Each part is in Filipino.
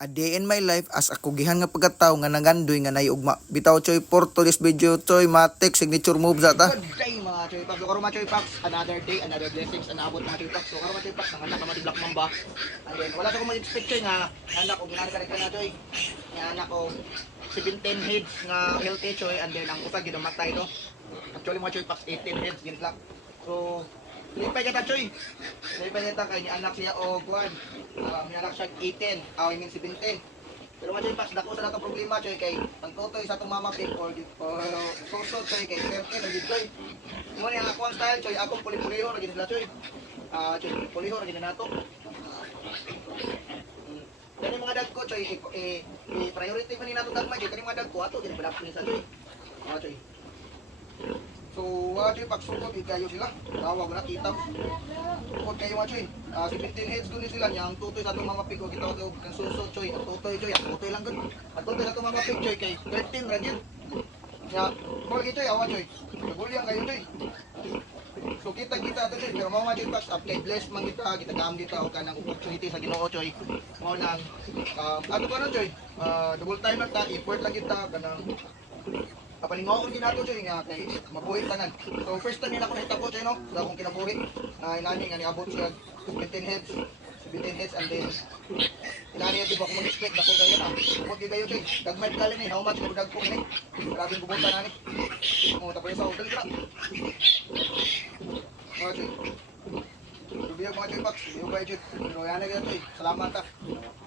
A day in my life as ako gihan nga pagkatao nga nangandoy nga nayugma. Bitaw choy for today's video choy matik signature move ta. Good day mga Choy Paps. So karon mga Choy Paps, another day, another blessings ang naabot mga Choy Paps. So karon mga Choy Paps, ang anak ka Black Mamba. And then wala sa ko mag-expect Choy nga anak ko ginani ka na Choy. Nga anak ko 17 heads nga healthy Choy, and then ang usa gidumatay to. Actually mga Choy Paps 18 heads gin lang. So lipay kita Choy. Lipay kita kay ni anak siya o kuan. May anak siya 18, I mean 17. Pero mga Choy Paps, dako sa natong problema Choy kay ang totoy sa itong mama pig or susod Choy kay 30 na gid Choy. Mo ni ang akong style Choy, akong puli-puliho na gid sila Choy. Choy, puliho na gid nato. Kani mga dag ko Choy, priority man ni nato dagmay kay kani mga dag ko ato gid balak ni sa Choy. Choy. So, Choy, pagsugod kayo sila. Tawag na kita. Sugod kayo Choy. 17 heads doon sila niya. Ang tutoy sa itong mga pig. Kita ko ang susod Choy. Ang tutoy Choy. Ang tutoy lang gano'n. Ang tutoy sa itong mga pig Choy. Kay 13 rin yun. Kaya, more Choy. Awa Choy. Nagulihan kayo Choy. So, kita ito Choy. Pero mga Choy Paps, kay bless man kita. Kita gam dito. O ka ng opportunity sa Ginoo Choy. Mga nang, ato ka na Choy. Double time lang ta. Effort lang kita. Ganang, palingaw ko ginato Choy nga kay mabuhi tanan. So first time nila ko nakita ko Choy no, sa akong kinabuhi. Inani nga niabot siya 17 heads, 17 heads and then inani di ba ko mag-expect ako kayo na. Bukod di kayo Choy. Dagmay kali ni how much ko dag ko ni. Grabing bubutan na ni. Mo tapos sa hotel ka. Mga Choy. Biyag mga Choy Paps, biyag kayo Choy. Pero yan na kayo Choy. Salamat ta.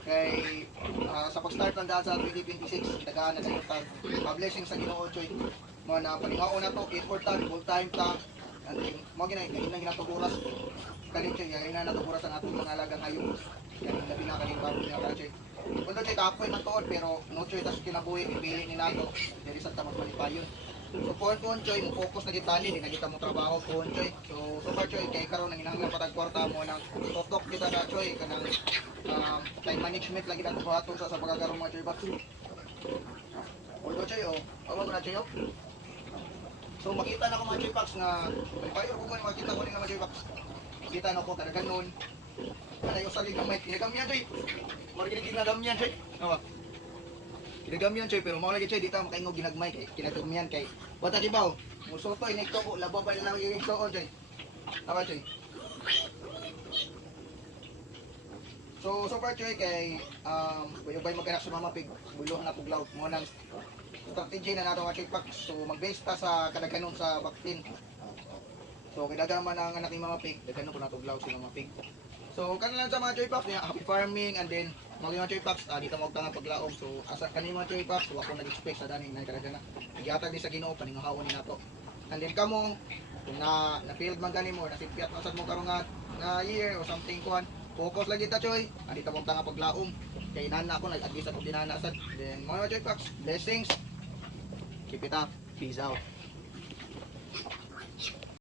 Kay sa pag-start ng daan sa 2026, tagaan na tayo tag blessing sa Ginoo Choy. Mo na palingaon na to, effort ta, full time ta. And then mo ginay ginatuguras. Kali Choy, yain na natuguras ang atong mga alagang hayop. Yan ang labi na kalimbaw niya ka Choy. Kundo Choy kapoy man tuod pero no Choy tas kinabuhi ipili ni nato. Dili sa ta magpalipayon. So for Choy, mo focus na kita ni nakita mo trabaho ko Choy. So far Choy kay karon nang inanglan patag kwarta mo nang totok kita na Choy kanang time management lagi nato buhaton sa pagkagarong mga Choy Paps. Although Choy awag na Choy. So makita na ko mga Choy Paps nga payo ko man makita ko ni mga Choy Paps. Kita na ko kada ganon. Kanayo sa ligamay kinagamian Choy. Marigig na gamian Choy. Awa. Kinagamian Choy pero mao lagi Choy di ta makaingog ginagmay kay kinagamian kay wata di ba musuto ini ko labo ba lang yung ko Choy. Awa Choy. So far Choy kay bay magkanak sa mama pig bulo na puglaw mo nang strategy na nato mga Choy Paps. So magbase ta sa kadaghanon sa vaccine. So kidagama na ang anak ni mama pig daghanon ko na tuglaw sa mama pig. So kanang sa mga Choy Paps niya happy farming and then mga Choy Paps dito mo tanga paglaom. So asa kanimo mga Choy Paps wa ko nag-expect sa dani na kadagana. Gihatag ni sa Ginoo paningahawon ni nato. And then kamo kung na failed man kanimo na sipyat na sad mo karon nga year or something kuan. Focus lagi ta Choy. Dito mo tanga paglaom. Kay nana ako nag-advise ako dinana sad. Then mga Choy Paps blessings. Keep it up. Peace out.